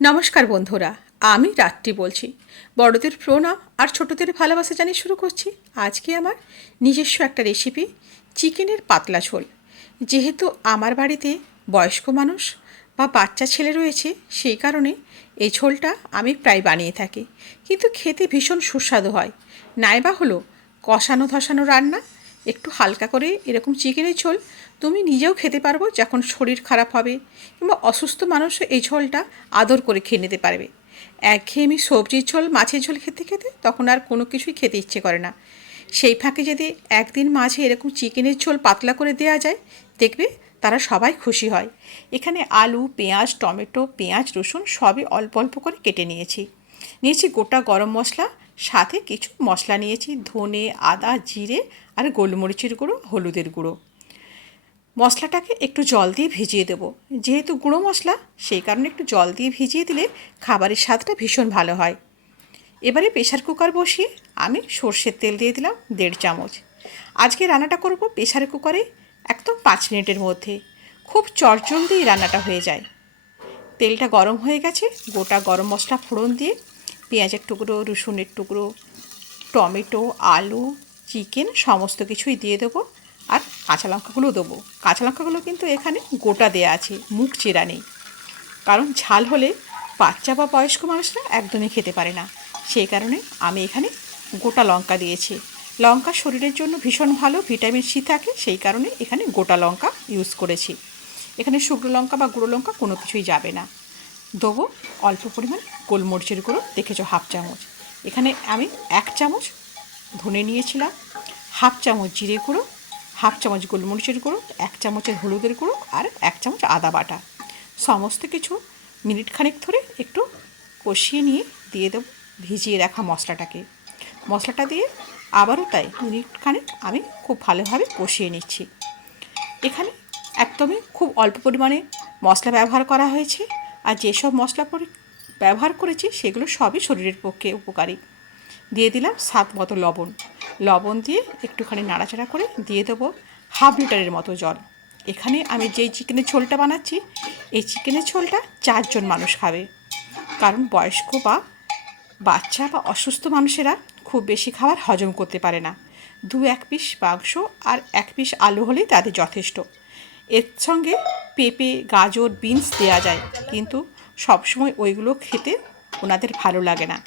নমস্কার বন্ধুরা, আমি রাত্রি বলছি। বড়দের প্রণাম আর ছোটদের ভালোবাসা জানিয়ে শুরু করছি আজকে আমার নিজস্ব একটা রেসিপি চিকেনের পাতলা ঝোল। যেহেতু আমার বাড়িতে বয়স্ক মানুষ বা বাচ্চা ছেলে রয়েছে, সেই কারণে এই ঝোলটা আমি প্রায় বানিয়ে থাকি। কিন্তু খেতে ভীষণ সুস্বাদু হয়। নাইবা হলো কষানো ধসানো রান্না একটু হালকা করে এরকম চিকেনের ঝোল তুমি নিজেও খেতে পারব যখন শরীর খারাপ হবে কিংবা অসুস্থ মানুষও এই ঝোলটা আদর করে খেয়ে নিতে পারবে। একঘেয়েমি সবজির ঝোল, মাছের ঝোল খেতে খেতে তখন আর কোনো কিছুই খেতে ইচ্ছে করে না। সেই ফাঁকে যদি একদিন মাঝে এরকম চিকেনের ঝোল পাতলা করে দেওয়া যায়, দেখবে তারা সবাই খুশি হয়। এখানে আলু, পেঁয়াজ, টমেটো, পেঁয়াজ, রসুন সবই অল্প অল্প করে কেটে নিয়েছি। নিয়েছি গোটা গরম মশলা সাথে কিছু মশলা নিয়েছি, ধনে, আদা, জিরে আর গোলমরিচের গুঁড়ো, হলুদের গুঁড়ো। মশলাটাকে একটু জল দিয়ে ভিজিয়ে দেবো। যেহেতু গুঁড়ো মশলা, সেই কারণে একটু জল দিয়ে ভিজিয়ে দিলে খাবারের স্বাদটা ভীষণ ভালো হয়। এবারে প্রেশার কুকার বসিয়ে আমি সর্ষের তেল দিয়ে দিলাম দেড় চামচ। আজকে রান্নাটা করব প্রেশার কুকারে একদম পাঁচ মিনিটের মধ্যে। খুব চটজলদি রান্নাটা হয়ে যায়। তেলটা গরম হয়ে গেছে, গোটা গরম মশলা ফোড়ন দিয়ে পেঁয়াজের টুকরো, রসুনের টুকরো, টমেটো, আলু, চিকেন, সমস্ত কিছুই দিয়ে দেবো আর কাঁচা লঙ্কাগুলো দেবো। কাঁচা লঙ্কাগুলো কিন্তু এখানে গোটা দেয়া আছে, মুখ চেরা নেই। কারণ ঝাল হলে বাচ্চা বা বয়স্ক মানুষরা একদমই খেতে পারে না। সেই কারণে আমি এখানে গোটা লঙ্কা দিয়েছি। লঙ্কা শরীরের জন্য ভীষণ ভালো, ভিটামিন সি থাকে, সেই কারণে এখানে গোটা লঙ্কা ইউজ করেছি। এখানে শুকনো লঙ্কা বা গুঁড়ো লঙ্কা কোনো কিছুই যাবে না। দেবো অল্প পরিমাণ গোলমরিচের গুঁড়ো দেখেছ হাফ চামচ। এখানে আমি এক চামচ ধনে নিয়েছিলাম, হাফ চামচ জিরে গুঁড়ো, হাফ চামচ গোলমরিচের গুঁড়ো এক চামচের হলুদের গুঁড়ো আর এক চামচ আদা বাটা। সমস্ত কিছু মিনিট খানেক ধরে একটু কষিয়ে নিয়ে দিয়ে দেবো, ভিজিয়ে রাখা মশলাটাকে। মশলাটা দিয়ে আবারও তাই মিনিট খানেক আমি খুব ভালোভাবে কষিয়ে নিচ্ছি। এখানে একদমই খুব অল্প পরিমাণে মশলা ব্যবহার করা হয়েছে, আর যেসব মশলা ব্যবহার করেছি, সেগুলো সবই শরীরের পক্ষে উপকারী। দিয়ে দিলাম স্বাদ মতো লবণ। লবণ দিয়ে একটুখানি নাড়াচাড়া করে দিয়ে দেবো হাফ লিটারের মতো জল। এখানে আমি যেই চিকেনের ঝোলটা বানাচ্ছি, এই চিকেনের ঝোলটা চারজন মানুষ খাবে। কারণ বয়স্ক বা বাচ্চা বা অসুস্থ মানুষেরা খুব বেশি খাবার হজম করতে পারে না। দু এক পিস মাংস আর এক পিস আলু হলেই তাদের যথেষ্ট। এর সঙ্গে পেঁপে, গাজর, বিনস দেওয়া যায়। কিন্তু সবসময় ওইগুলো খেতে ওনাদের ভালো লাগে না।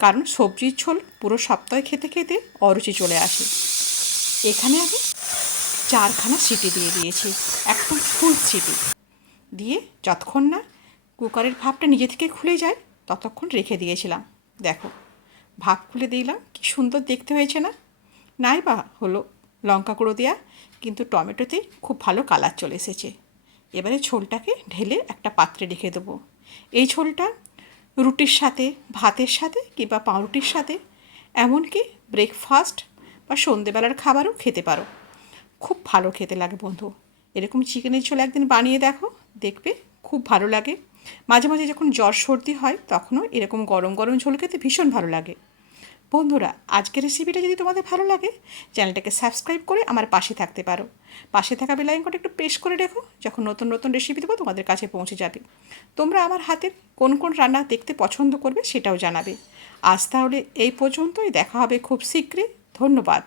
কারণ সবজির ঝোল পুরো সপ্তাহে খেতে খেতে অরুচি চলে আসে। এখানে আমি চারখানা সিটি দিয়ে দিয়েছি, একদম ফুল সিটি। দিয়ে যতক্ষণ না কুকারের ভাপটা নিজে থেকে খুলে যায়, ততক্ষণ রেখে দিয়েছিলাম। দেখো, ভাপ খুলে দিলাম, কি সুন্দর দেখতে হয়েছে না? নাই বা হলো লঙ্কা গুঁড়ো দেওয়া কিন্তু টমেটোতেই খুব ভালো কালার চলে এসেছে। এবারে ঝোলটাকে ঢেলে একটা পাত্রে রেখে দেবো। এই ঝোলটা রুটির সাথে, ভাতের সাথে কিংবা পাউরুটির সাথে, এমনকি ব্রেকফাস্ট বা সন্ধেবেলার খাবারও খেতে পারো। খুব ভালো খেতে লাগে বন্ধু। এরকম চিকেনের ঝোল একদিন বানিয়ে দেখো, দেখবে খুব ভালো লাগে। মাঝে মাঝে যখন জ্বর সর্দি হয়, তখনও এরকম গরম গরম ঝোল খেতে ভীষণ ভালো লাগে। বন্ধুরা, আজকের রেসিপিটা যদি তোমাদের ভালো লাগে, চ্যানেলটাকে সাবস্ক্রাইব করে আমার পাশে থাকতে পারো। পাশে থাকা বেলাইকনটা একটু প্রেস করে রেখো, যখন নতুন নতুন রেসিপি দেবো তোমাদের কাছে পৌঁছে যাবে। তোমরা আমার হাতের কোন কোন রান্না দেখতে পছন্দ করবে সেটাও জানাবে। আজ তাহলে এই পর্যন্তই, দেখা হবে খুব শীঘ্রই। ধন্যবাদ।